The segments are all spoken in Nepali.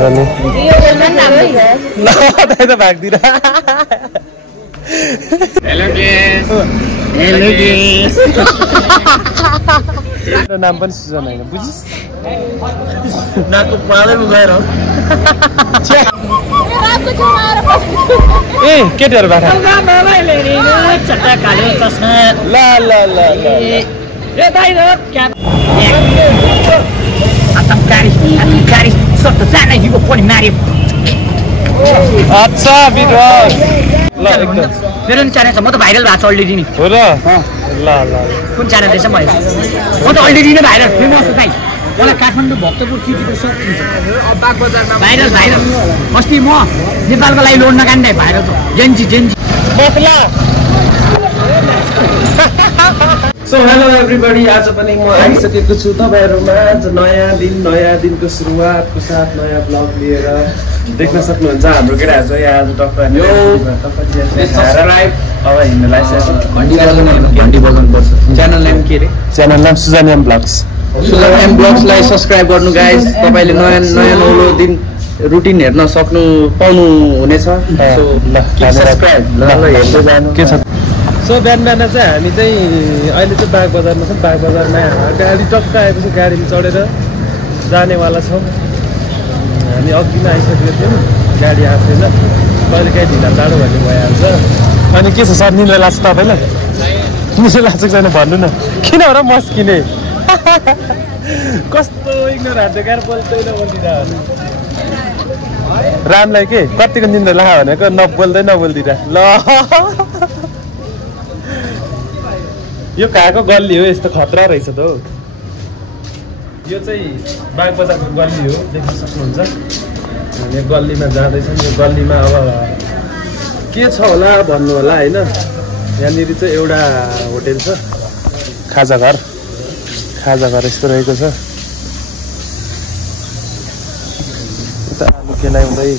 जाने त भाग्दिन हेलो गेस हेलो गेस नाम पनि सुजन हैन बुझिस नाको पालै गएर ए केटीहरु बाटा चट्टा कालो चस्मा ल ल ल ल ए दाइ र क्या आतंककारी सत्त जाने हिबो पनि मार्यो अच्छा विद्वान ल एकदम मेरो नि च्यानल छ म त भाइरल भएको छु अलरेडी नि हो र ल ल कुन च्यानल रहेछ म त अलरेडी नै भाइरल फेमस छु दाइ मलाई काठमाडौँ भक्तपुर सिटीको सब चिन्छ अब्बाक बजारमा भाइरल अस्ति म नेपालको लागि लोड नकान्दै भाइरल छु जेन्जी मसला सो हेलो एभ्रीबडी आज पनि म आइसकेको छु तपाईहरुमा नयाँ दिनको सुरुवातको साथ नयाँ ब्लग लिएर देख्न सक्नुहुन्छ हाम्रो केटाहरु चाहिँ आज टक्क सब्स्क्राइब अब हिँड्नलाई घण्टी बजाउनु पर्छ च्यानल नेम के रे च्यानल नाम सुजन ब्लग्स सुजन ब्लग्स लाई सब्स्क्राइब गर्नु गाइस तपाईले नयाँ नौलो दिन रुटिन हेर्न पाउनु हुनेछ सो सब्स्क्राइब ल हेर्दै जानु के छ सो बिहान चाहिँ हामी चाहिँ अहिले चाहिँ बाग बजारमा छौँ बाग बजारमा गाडी टक्क आएपछि गाडीमा चढेर जानेवाला छौँ हामी अघि नै आइसकेको थियौँ गाडी आएको छैन कहिलेकाहीँ ढिला टाढो भन्ने भइहाल्छ अनि के छ सर निन्द्रा लाग्छ तपाईँलाई निन्द्रा लाग्छ छैन भन्नु न किन हो र मस किने कस्तो इग्नोर हात देखाएर बोल्दैन बोलिदिँदा रामलाई के कतिको निन्द्रा लाग्यो भनेको नबोल्दिँदा ल यो कहाँको गल्ली हो यस्तो खतरा रहेछ त हो यो चाहिँ बाग बजारको गल्ली हो देख्न सक्नुहुन्छ हामी गल्लीमा जाँदैछौँ यो गल्लीमा अब के छ होला भन्नु होला होइन यहाँनिर चाहिँ एउटा होटेल छ खाजा घर यस्तो रहेको छ उता आलु केलाई हुँदै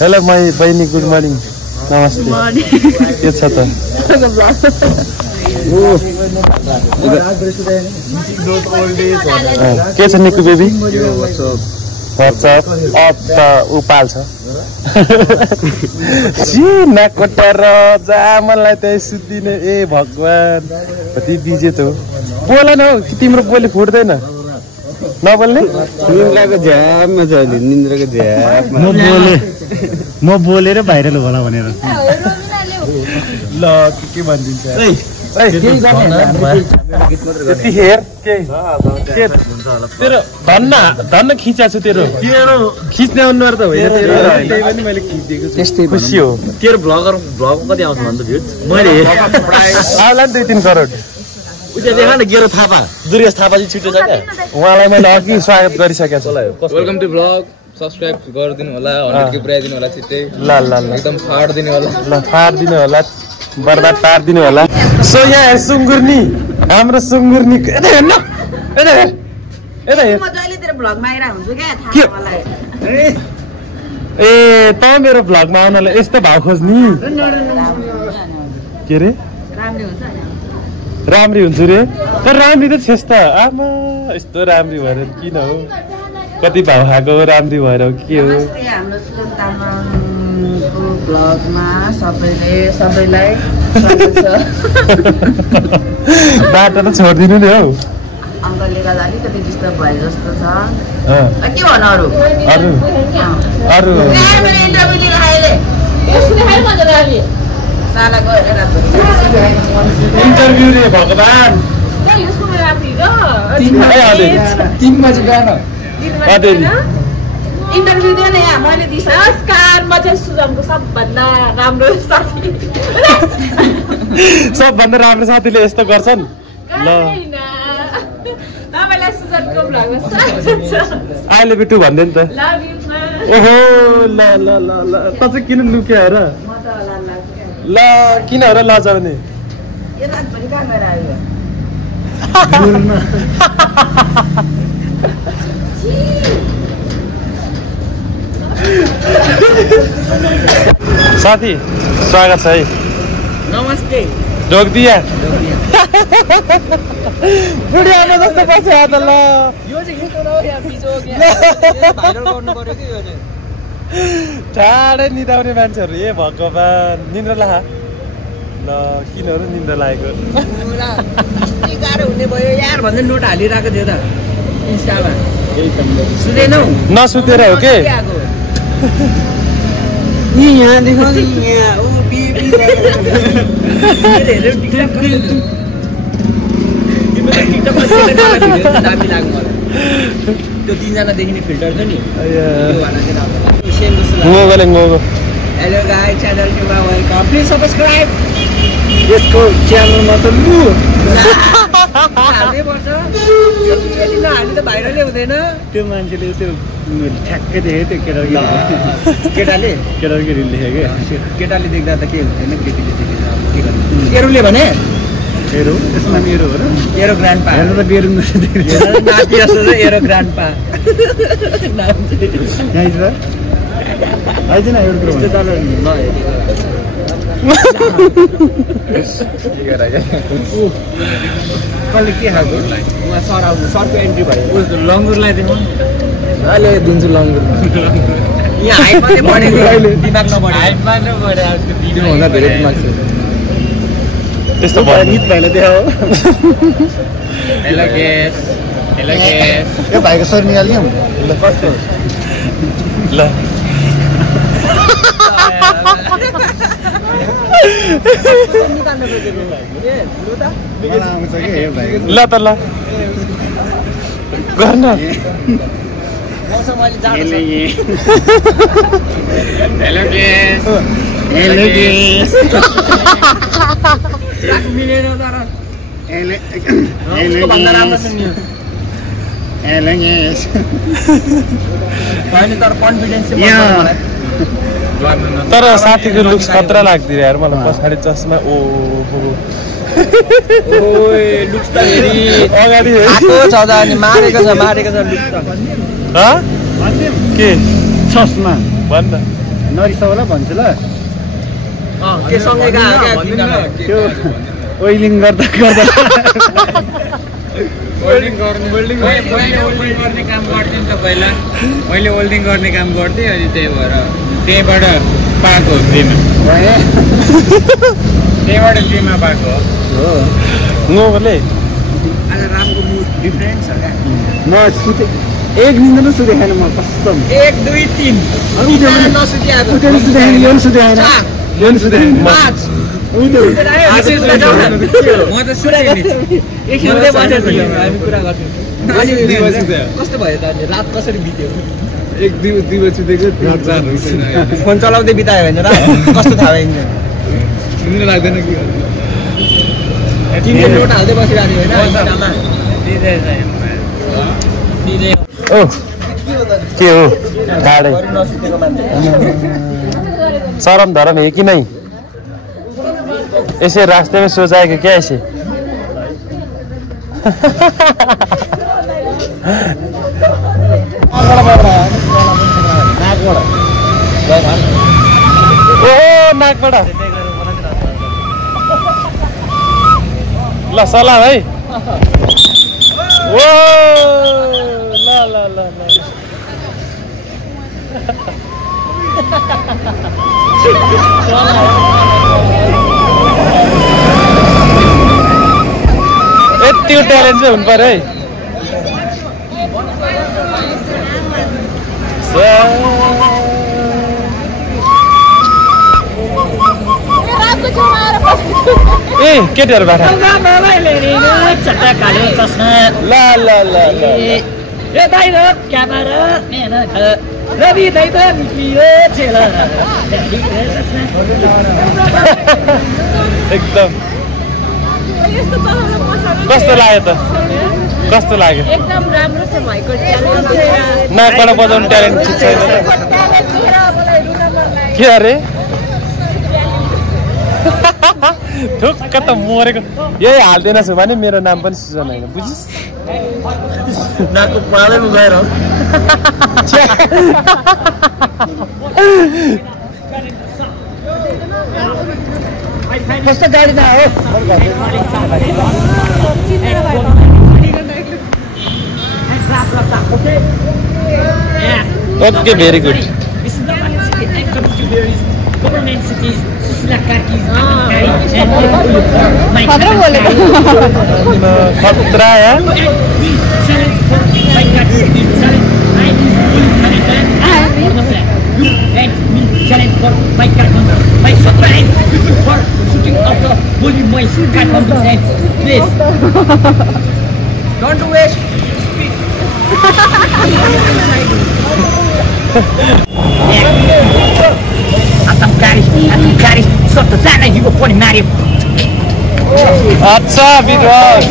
हेलो बहिनी गुड मर्निङ नमस्ते के छ त के छ निकु बेबी व्हाट्सएप अब त उपाल छ नाकोटर जामनलाई त्यही सुत्दिने ए भगवान कति बिजे त हो बोल न हौ तिम्रो बोली फुट्दैन नबोल्ने निन्द्राको झ्यापमा छ अहिले निन्द्राको झ्यापमा म बोलेर भाइरल होला भनेर ल के भनिदिन्छ हेर तेरो धन्न खिचा छु तेरो खिच्ने अनुहार त होइन त्यही पनि मैले खिचिदिएको छु खुसी हो तेरो भ्लग कति आउँछ भन्दा भ्युज मैले आउला नि 2-3 करोड उता देखा न गेरो थापा दुर्गेश थापा चाहिँ छिटो छ क्या उहाँलाई मैले अघि स्वागत गरिसकेको छु वेलकम टु ब्लग सब्स्क्राइब गरिदिनु होला 100 के पुर्याइदिनु होला छिट्टै ल एकदम फाड्दिनु होला ल फाड्दिनु होला बर्बाद पार्दिनु होला सो यहाँ सुँगुर्नी हाम्रो सुँगुर्नी यता हेर्न यता हेर म जहिले तेरो भ्लगमा आइरा हुन्छु क्या थाहा छ मलाई ए त मेरो भ्लगमा आउनलाई यस्तो भाव खोज्नी के रे राम्री हुन्छु रे तर राम्री त छेस् त आमा यस्तो राम्री भएर किन हो कति भाव खाएको हो राम्री भएर हो के हो हाम्रो सुजन तामाङको भ्लगमा सबैलाई बाटो त छोडिदिनु नि हौ अङ्कलले गर्दा अलिकति डिस्टर्ब भयो जस्तो छ के भन्नु अरू इन्टरभ्यू रे भगवान 3 बजे गएन इन्टरभ्यू दियो नि मैले दिएँ नमस्कार म चाहिँ सुजनको सबभन्दा राम्रो साथी सबभन्दा राम्रो साथीले यस्तो गर्छन् ल तपाईलाई सुजनको भ्लगमा स्वागत छ आई लभ यु टु भन्दै नि त लभ यु ओहो ल ल ल ल त चाहिँ किन लुक्यो र ल किन हो र लजाउने यो रात पनि कहाँ गएर आयो साथी स्वागत छ है नमस्ते ढोक दिया बुढी आमा जस्तो बस्यो त ल यो चाहिँ यस्तो न यार बिजो भाइरल गर्नु पर्यो कि यो चाहिँ टाढै निदाउने मान्छेहरू ए भगवान् निन्द्रा ला ल किनहरू निन्द्रा लागेको गाह्रो हुने भयो यार भन्दै नोट हालिरहेको थियो त इन्स्टामा सुनेनौ नसुतेर हो के यहाँ देखो यहाँ ऊ बिबी दामी लाग्यो मलाई त्यो तिनजना देखिने फिल्टर छ नि हेलो गाइस च्यानल टुमा वेलकम प्लिज सब्स्क्राइब यसको च्यानलमा त लु हाल्दै पर्छ यति नहाल्ने त भाइरलै हुँदैन त्यो मान्छेले त्यो ठ्याक्कै देखेँ त्यो केटाले केटाकेटी लेखेको केटाले देख्दा त के हुँदैन केटीले देख्दा के गर्नु एरोले भने एरो त्यसको नाम एरो हो र एरो ग्रान्डपा हेर्नु त बेरुङ नाति जस्तो छ एरो ग्रान्डपा यहाँ छ आइदिन एउटा कुरो यस्तो तर कसले के खाएको उहाँ सर आउनु सरको एन्ट्री भयो लङ्गुरलाई देखाउँ अहिले दिन्छु लङ्गुर यहाँ हाइट मात्रै बढेको दिमाग नबढे हाइट मात्र बढ्यो त्योभन्दा धेरै दिमाग छ त्यस्तो नित भाइले देखाओ हेलो गेस यो भाइको सर निकाल्यौँ कस्तो ल निकाल्नु खोजेको ए लु त आउँछ कि यो भाइको ल त ल गर्न मसँग मैले जाडो छ हेलो गेस राख मिलेन तर उसको भन्दा राम्रो छ नि यो होइन तर कन्फिडेन्स चाहिँ बढ्छ मलाई तर साथीको लुक्स खतरा लाग्दियो यार मलाई पछाडि चस्मा ओहो ओए लुक्स त हेरी अगाडि आको छ त अनि मारेको छ लुक्स त के चस्मा भन्न नरिसा होला भन्छु ल के सँगै गएको त्यो ओइलिङ गर्दा वेल्डिङ गर्ने काम गर्थेँ नि त पहिला मैले वेल्डिङ गर्ने काम गर्थेँ अनि त्यही भएर त्यहीबाट पाएको हो फ्रीमा त्यहीबाट फ्रीमा पाएको हो ngoले आज रामको मुड डिफरेन्ट छ क्या म सुते एक निन्दा न सुते खाएन म कसम 1 2 3 नसुति आएको सुते यो सुते खाएन यो सुते खाएन 5 म त सुनेँ नि एकछिनले बसेर थियो हामी कुरा गर्छौँ कस्तो भयो त रात कसरी बित्यो 1-2 बजी सुतेको फोन चलाउँदै बितायो भने रात कस्तो थाहा भयो सुन्नु लाग्दैन कि तिनले नोट हाल्दै बसिरहेको थियो ओ के हो ढाडे होइन नसुतेको मान्छे शरम धरम है कि नहीं ऐसे रास्ते में सो जाएगा क्या ऐसे नाकबाट ल सलाम है ओ ल ल ल ल यतिको ट्यालेन्ट चाहिँ हुनु पर्यो है ए केटीहरूबाट ल ल ल ल एकदम कस्तो लाग्यो त कस्तो लाग्यो एकदम राम्रो छ भाइको नाकबाट बजाउने ट्यालेन्ट छैन के अरे ठुक्क त मरेको यही हाल्दैन छु भने मेरो नाम पनि सृजना होइन बुझिस् नाकको पालै गएर कस्तो गाडीमा हो ओके भेरी गुड खतरा यार Don't waste. अच्छा विद्वान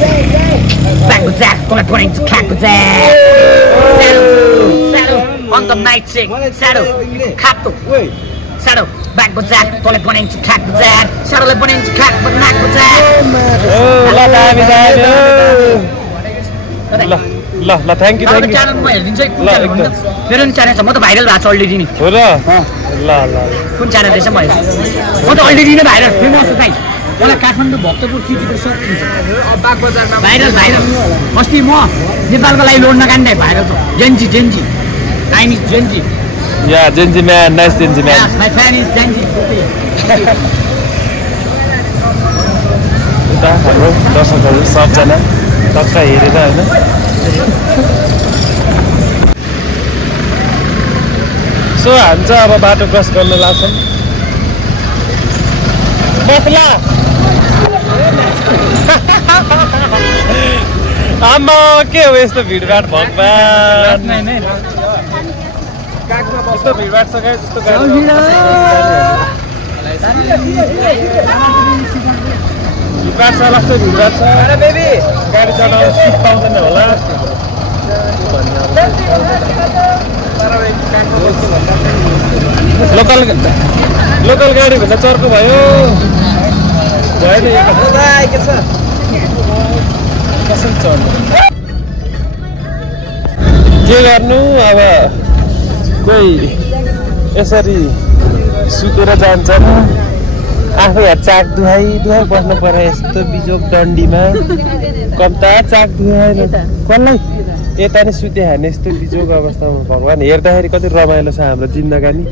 On the night sick, saddle, kato, saddle, back with that, tole poning to cat with that, saddle poning to cat with back with that. ल ल thank you thank you channel म हेर्दिन्छु है कुन च्यानल भन्नु मेरो नि च्यानल छ म त भाइरल भएको छ अलरेडी नि हो र ल ल कुन च्यानल रहेछ म हेर्छु म त अलरेडी नै भाइरल फेमस छ भाइ मलाई काठमाडौँ भक्तपुर सिटीको सर्च हुन्छ बाग बजारमा भाइरल अस्ति म नेपालको लागि लोड नकान्ने भाइरल छ Gen Z Chinese Gen Z yeah Gen Z man nice Gen Z man my fan is Gen Z उता हाम्रो दर्शकहरू सबजना टक्क हेरेर होइन सो हामी चाहिँ अब बाटो क्रस गर्न लाग्छौँ बस्ला आमा के हो यस्तो भिडभाड भगवान यस्तो भिडभाड छ गाइस यस्तो भिडभाड छ लास्टै भिडभाड छ गाडी चलाउन सिट पाउँदैन होला लोकल गाडी भन्दा चर्को भयो भएन कसरी चढ्नु के गर्नु अब कोही यसरी सुतेर जान्छन् आफै चाक दुहाई बस्नु पर्यो यस्तो बिजोग डन्डीमा कम्ता चाक दुहाएन कसलाई यता नै सुते हाने यस्तो बिजोग अवस्थामा भगवान् हेर्दाखेरि कति रमाइलो छ हाम्रो जिन्दगानी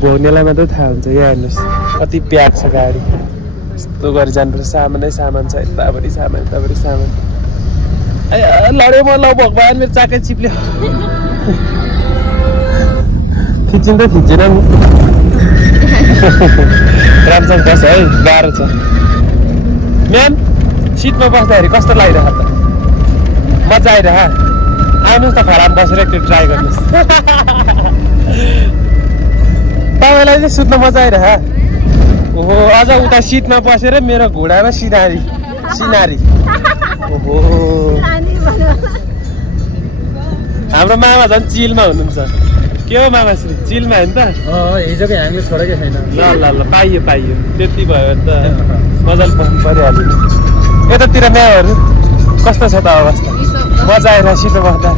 भोग्नेलाई मात्रै थाहा हुन्छ यहाँ हेर्नुहोस् कति प्याक छ गाडी यस्तो गरी जानुपर्छ सामानै सामान छ यतापट्टि सामान यतापट्टि सामान लड्यो म ल भगवान् मेरो चाकै चिप्ल्यो खिचिँदै खिचेन नि राम्रोसँग बस है गाह्रो छ म्याम सिटमा बस्दाखेरि कस्तो लागिरहेको त मजा आइरह आउनुहोस् त खराब बसेर एकचोटि ट्राई गर्नुहोस् तपाईँलाई चाहिँ सुत्न मजा आइरह ओहो अझ उता सिटमा बसेर मेरो घुँडामा सिनारी ओहो हाम्रो मामा झन् चिलमा हुनुहुन्छ के हो मामा श्री चिलमा होइन त हिजोकै हामीले छोडेकै छैन ल पाइयो त्यति भयो त मजाले बस्नु परिहाल्यो नि यतातिर म्यामहरू कस्तो छ त अवस्था मजा आएर सिटमा बस्दा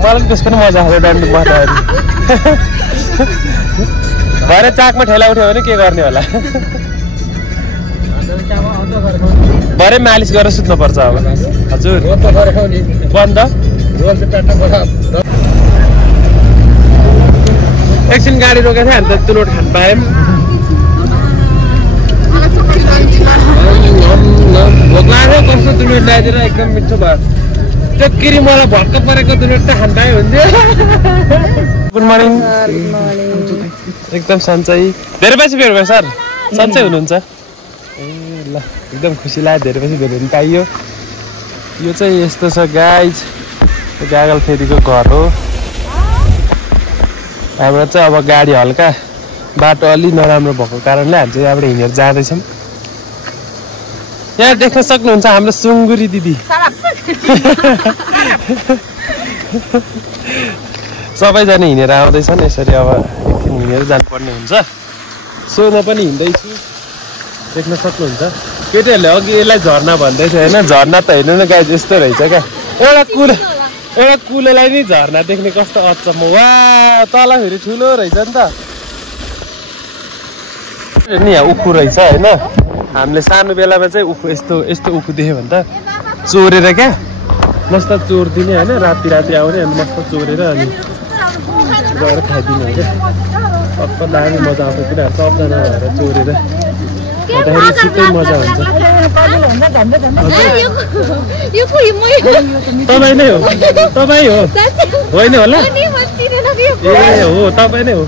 मलाई पनि त्यसको पनि मजा आयो डान्डु बस्दाखेरि भरे चाकमा ठेला उठ्यो भने के गर्ने होला भरे मालिस गरेर सुत्नुपर्छ अब हजुर बन्द एकछिन गाडी रोकेको थियो हामी त तुलोट खान पायौँ भोक लाग्यो कस्तो तुलोट ल्याइदिएर एकदम मिठो भयो त्यो किरी मलाई भक्क परेको तुलोट त खान पायो हुन्थ्यो गुड मर्निङ एकदम सन्चै धेरै पछि भेट भयो सर सन्चै हुनुहुन्छ ए ल एकदम खुसी लाग्यो धेरै पछि भेट हुनु पाइयो यो चाहिँ यस्तो छ गाइज गागल फेरीको घर हो हाम्रो चाहिँ अब गाडी हल्का बाटो अलि नराम्रो भएको कारणले हामी चाहिँ यहाँबाट हिँडेर जाँदैछौँ यहाँ देख्न सक्नुहुन्छ हाम्रो सुँगुरी दिदी सबैजना हिँडेर आउँदैछन् यसरी अब एकछिन हिँडेर जानुपर्ने हुन्छ सो म पनि हिँड्दैछु देख्न सक्नुहुन्छ केटीहरूले अघि यसलाई झर्ना भन्दैछ होइन झर्ना त हेर्नु न गाई यस्तो रहेछ क्या एउटा कुलोलाई नि झर्ना देख्ने कस्तो अचम्म वा तल फेरि ठुलो रहेछ नि त नि यहाँ उखु रहेछ होइन हामीले सानो बेलामा चाहिँ उखु यस्तो उखु देख्यो भने त चोरेर क्या मस्त चोरिदिने होइन राति आउने अनि मस्त चोरेर अनि गएर खाइदिने क्या सबै दामी मजा आउँछ किनभने सबजना भएर चोरेर खाँदाखेरि छिट्टै मजा हुन्छ तपाईँ नै हो तपाईँ हो होइन होला ए हो तपाईँ नै हो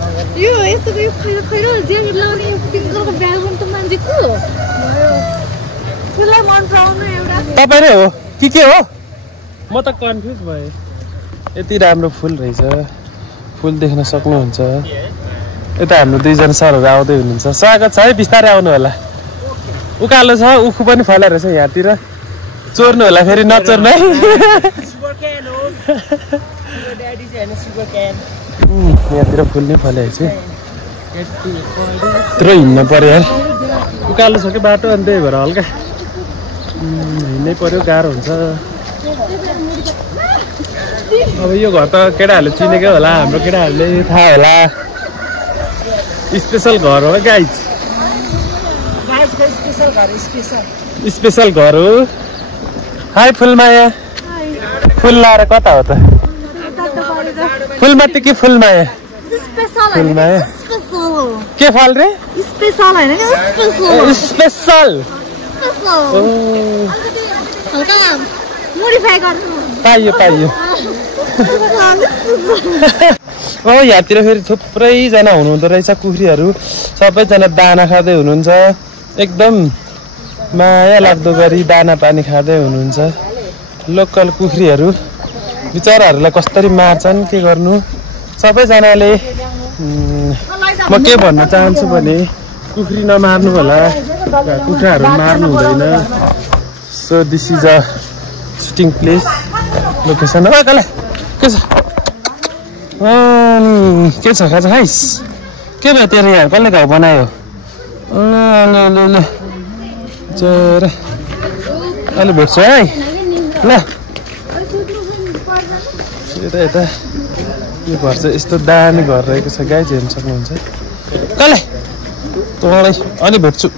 तपाईँ नै हो कि के हो म त कन्फ्युज भएँ यति राम्रो फुल रहेछ फुल देख्न सक्नुहुन्छ यता हाम्रो दुईजना सरहरू आउँदै हुनुहुन्छ स्वागत छ है बिस्तारै आउनु होला उकालो छ उखु पनि फल्या रहेछ यहाँतिर चोर्नु होला फेरि नचोर्नु है यहाँतिर फुल नै फल्याएको छ यत्रो हिँड्नु पर्यो यार उकालो छ कि बाटो अनि त्यही भएर हल्का हिँड्नै पर्यो गाह्रो हुन्छ अब यो घर त केटाहरूले चिनेकै होला हाम्रो केटाहरूले थाहा होला स्पेसल घर हो गाइज स्पेसल घर हो हाई फुलमाया फुल लाएर कता हो त फुलमाथि कि फुलमाया फुलमाया के फल रे स्पेसल पाइयो ओ यहाँतिर फेरि थुप्रैजना हुनुहुँदो रहेछ कुखुरीहरू सबैजना दाना खाँदै हुनुहुन्छ एकदम माया लाग्दो गरी दाना पानी खाँदै हुनुहुन्छ लोकल कुखुरीहरू बिचराहरूलाई कसरी मार्छन् के गर्नु सबैजनाले म के भन्न चाहन्छु भने कुखुरी नमार्नु होला कुखुराहरू मार्नु हुँदैन so this is a shooting place location हो कला के छ के छ खाजा खाइस के भयो तेरो यहाँ कसले घाउ बनायो ल चोर अहिले भेट्छु है ल यता यो घर चाहिँ यस्तो दामी घर रहेको छ गाई हेर्नु सक्नुहुन्छ कसले तँलाई अनि भेट्छु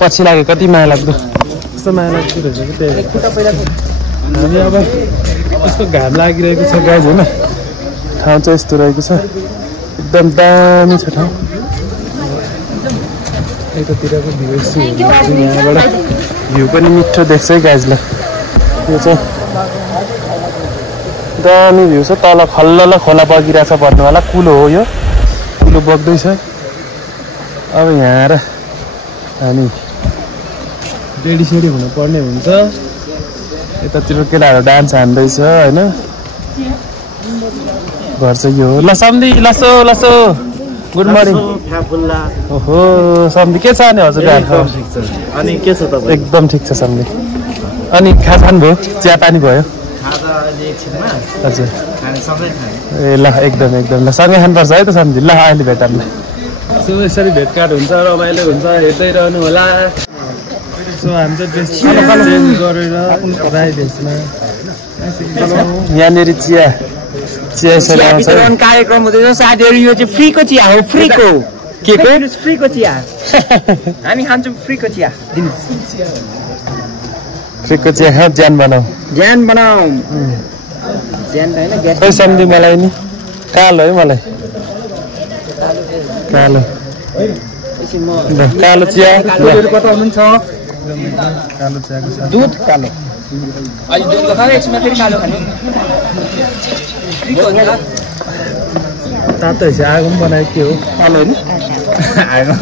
पछि लाग्यो कति माया लाग्दो यस्तो माया लाग्दो रहेछ कि त्यही हामी अब यस्तो घाम लागिरहेको छ गाई होइन ठाउँ चाहिँ यस्तो रहेको छ एकदम दामी छ ठाउँ यतातिरको भ्यू यस्तो यहाँबाट भ्यू पनि मिठो देख्छ है गाईलाई यो चाहिँ दामी भ्यू छ तल खल्ल खोला बगिरहेछ भन्नु होला कुलो हो यो कुलो बग्दैछ अब यहाँ आएर हामी रेडी हुनुपर्ने हुन्छ यतातिर केटाहरू डान्स हान्दैछ होइन घर चाहिँ यो हो ल सम्धी लसो गुड मर्निङ ओहो सम्धी के छ अनि हजुर अनि के छ तपाईँ एकदम ठिक छ सम्धी अनि खाजा खानुभयो चिया पानी भयो हजुर ए ल एकदम ल सँगै खानुपर्छ है त सम्धी ल अहिले भेटौँ ल सो यसरी भेटघाट हुन्छ रमाइलो हुन्छ हेर्दै रहनु होला सो हामी चाहिँ ड्रेस चेन्ज गरेर राई भेषमा यहाँनिर चिया यसरी आउँछ कार्यक्रम हुँदैछ साथीहरू यो चाहिँ फ्रीको चिया हो फ्रीको के को फ्रीको चिया हामी खान्छौँ फ्रीको चिया फ्रीको चिया खा ज्यान बनाऊ ज्यान त होइन खै सम्धी मलाई नि कालो है मलाई कालो चिया कता हुनुहुन्छ कालो चियाको साथ दुध कालो अहिले दुध त खाने एकछिनमा फेरि कालो खाने तातो हिजो आगो पनि बनाएको के हो कालो होइन आगो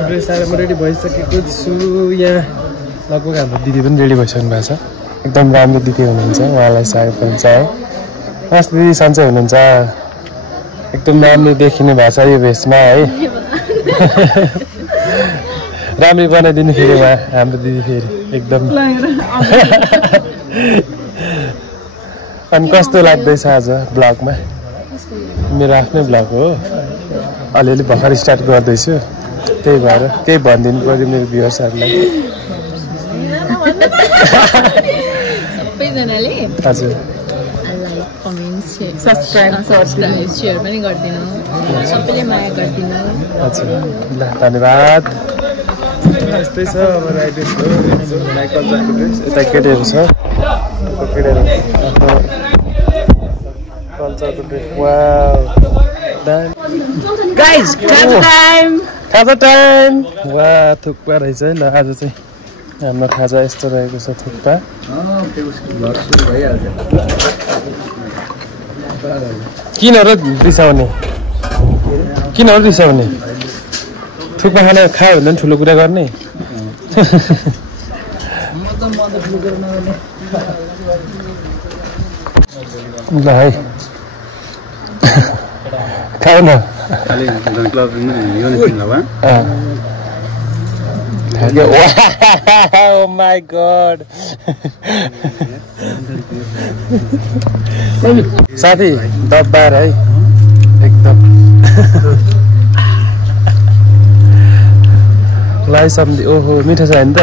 ड्रेस आएर म रेडी भइसकेको छु यहाँ लगभग हाम्रो दिदी पनि रेडी भइसक्नु भएको छ एकदम राम्रो दिदी हुनुहुन्छ उहाँलाई स्वागत हुन्छ है मस्त दिदी सन्चै हुनुहुन्छ एकदम राम्रो देखिने भएको छ यो भेषमा है राम्रै बनाइदिनु फेरि उहाँ हाम्रो दिदी फेरि एकदम अनि कस्तो लाग्दैछ आज ब्लगमा मेरो आफ्नै ब्लग हो अलिअलि भर्खर स्टार्ट गर्दैछु त्यही भएर केही भनिदिनु पर्यो मेरो भ्युअर्सहरूलाई सबैजनाले हजुर लाइक कमेन्ट सब्सक्राइब सेयर पनि गरिदिनु सबैले माया गरिदिनु अच्छा ल धन्यवाद यस्तै छ अब राइडर्सको माइकल ज्याकको ड्रेस यता केटीहरू छ केटीहरू कल्चरको ड्रेस वाउ गाइज खाजा टाइम वा थुक्पा रहेछ है ल आज चाहिँ हाम्रो खाजा यस्तो रहेको छ थुक्पा किन रिसाउने थुक्पा खाना खायो भने ठुलो कुरा गर्ने ल है खाऊ न Oh my god साथी दब्बार है एकदम लाई सम्झी ओहो मिठो छ नि त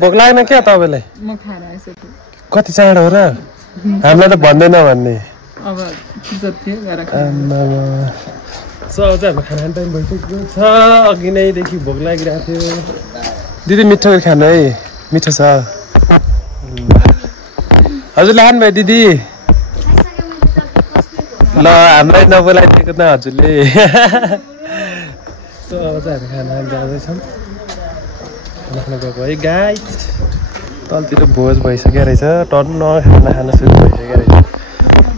भोक लागेन क्या तपाईँलाई कति चाँडो हो र हामीलाई त भन्दैन भन्ने चाहिँ हाम्रो खाना टाइम भइसकेको छ अघि नैदेखि भोक लागिरहेको थियो दिदी मिठो खानु है मिठो छ हजुरले खानुभयो दिदी ल हामीलाई नबोलाइदिएको त हजुरले अब चाहिँ हामी खाना जाँदैछौँ खाना गएको है गाई तलतिर भोज भइसक्यो रहेछ टन्न खाना खान सुरु भइसक्यो रहेछ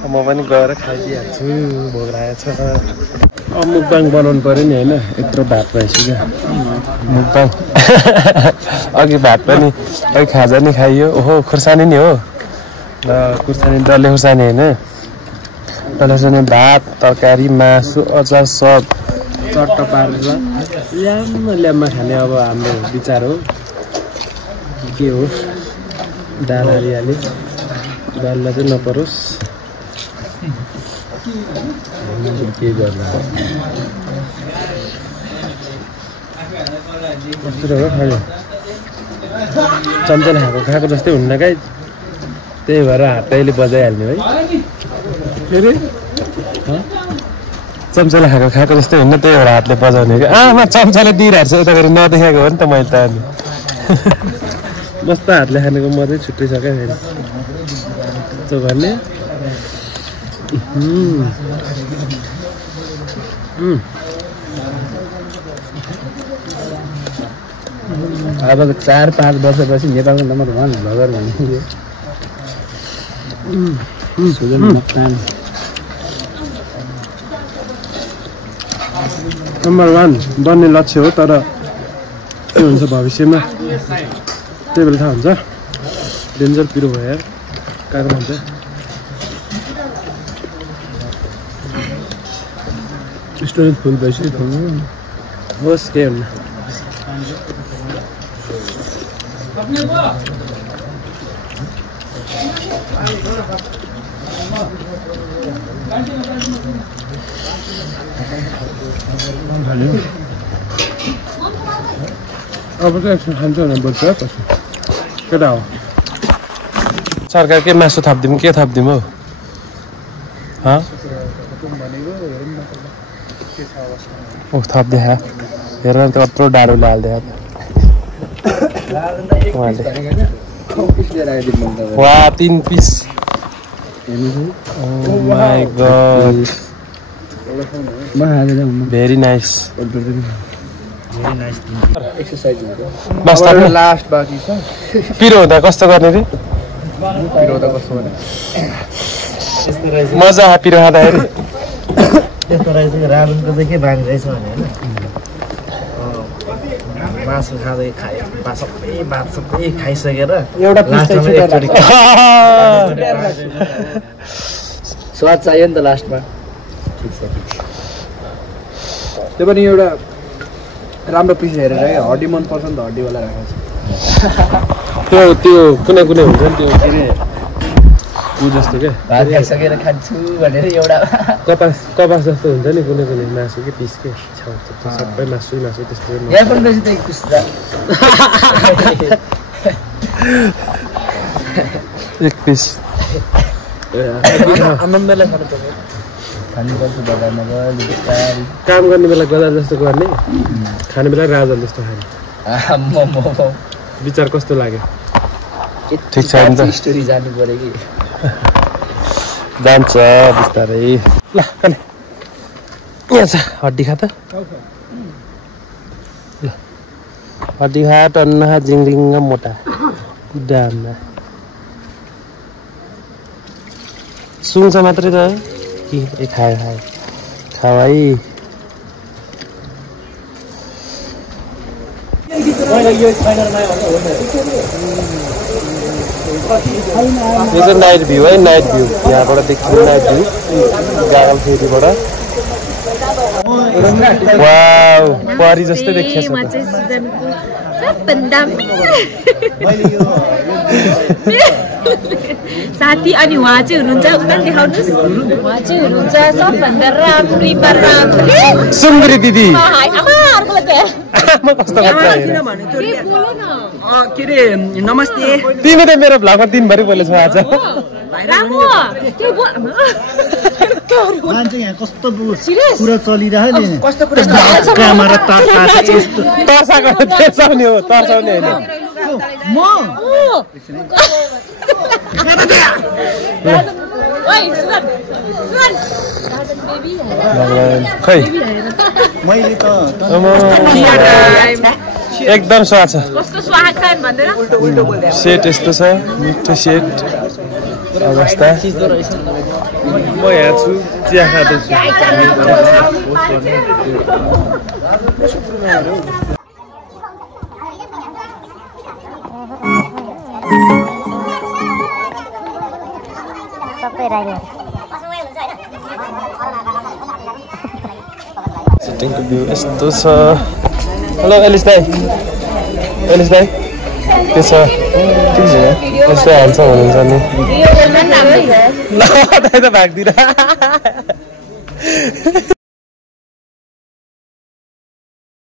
म पनि गएर खाइदिइहाल्छु भोक लागेको छ मुक्बाङ बनाउनु पऱ्यो नि होइन यत्रो भात भइसक्यो मुक्बाङ अघि भात पनि अघि खाजा नि खाइयो ओहो खुर्सानी नि हो र खुर्सानी डल्ले खुर्सानी होइन डल्ले खुर्सानी भात तरकारी मासु अचार सब चट्ट पारेर ल्याम्मा खाने अब हाम्रो विचार हो के हो दाल हालिहाल्यो दाललाई चाहिँ नपरोस् के गर्नु कस्तो हो खायो चम्चल खाएको जस्तै हुन्न क्या त्यही भएर हातैले बजाइहाल्ने है के अरे चम्चाले खाएको जस्तै हुन्न त्यही भएर हातले बजाउने क्या आमा चम्चाले दिइरहेको छ यता गरी नदेखाएको हो नि त मैले त अनि मस्त हातले खानेको मजै छुट्टै छ क्या फेरि त्यो भन्ने अब 4-5 वर्षपछि नेपालको नम्बर 1 भ्लगर भन्ने सुजन मक्तान नम्बर 1 बन्ने लक्ष्य हो तर के हुन्छ भविष्यमा त्यही बेला थाहा हुन्छ डेन्जर पिरो भयो यार कागज हुन्छ स्टोरेज फुल भइसक्यो होस् के हुन्न अब चाहिँ एकछिन खान्छ भने बोल्छ पछि केटा हो सरकार के मासु थपिदिउँ के थपिदिउँ हौ थपिदिए हेर त कत्रो डाडुले हालिदिए वा 3 piece my god very nice last बाँकी छ पिरो हुँदा कस्तो गर्ने रे मजा पिरो खाँदाखेरि त्यस्तो रहेछ राजनको चाहिँ के बानी रहेछ भने होइन मासु खाँदै सबै भात सबै खाइसकेर एउटा स्वाद चाहियो नि त लास्टमा त्यो पनि एउटा राम्रो पिस हेरेर हड्डी मन पर्छ नि त हड्डीवाला राखेको छ त्यो कुनै हुन्छ नि त्यो के अरे ऊ जस्तो क्या भात खाइसकेर खान्छु भनेर एउटा कपास जस्तो हुन्छ नि कुनै मासु कि पिस के सबै मासु त्यस्तो यहाँ पनि रहेछ त एक पिस एक पिस आनन्दले खानु पर्यो खानुपर्छ बजारमा गयो काम गर्ने बेला गदा जस्तो गर्ने खाने बेला राजा जस्तो खाने विचार कस्तो लाग्यो ठिक छ नि त स्टोरी जानु पर्यो कि जान्छ बिस्तारै ल कने यहाँ छ हड्डी खा त ल हड्डी खा टन्न खा जिङलिङ मोटा डाममा सुन्छ मात्रै त कि ए खायो खायो खाऊ है यो चाहिँ नाइट भ्यू है नाइट भ्यू यहाँबाट देखिन्छ नाइट भ्यू गागल फेरीबाट वाउ परी जस्तै देखिन्छ साथी अनि उहाँ चाहिँ हुनुहुन्छ उता देखाउनुहोस् उहाँ चाहिँ हुनुहुन्छ सबभन्दा राम्री सुन्दरी दिदी के अरे नमस्ते तिमी त मेरो भ्लगमा दिनभरि बोलेछौ आज मान्छे यहाँ कस्तो कुरा चलिरहेको नि कस्तो कुरा क्यामेरा तर्साउने हो तर्साउने होइन खै मैले त एकदम स्वाद छ कस्तो स्वाद छ भन्दैन सेट यस्तो छ मिठो सेट अवस्था म यहाँ छु चिया खाँदैछु सिटिङको भ्यू यस्तो छ हेलो एलिस दाई के छ ठिक छ यस्तो हाल्छ हुनुहुन्छ नि ल दाइ त भाग्दिन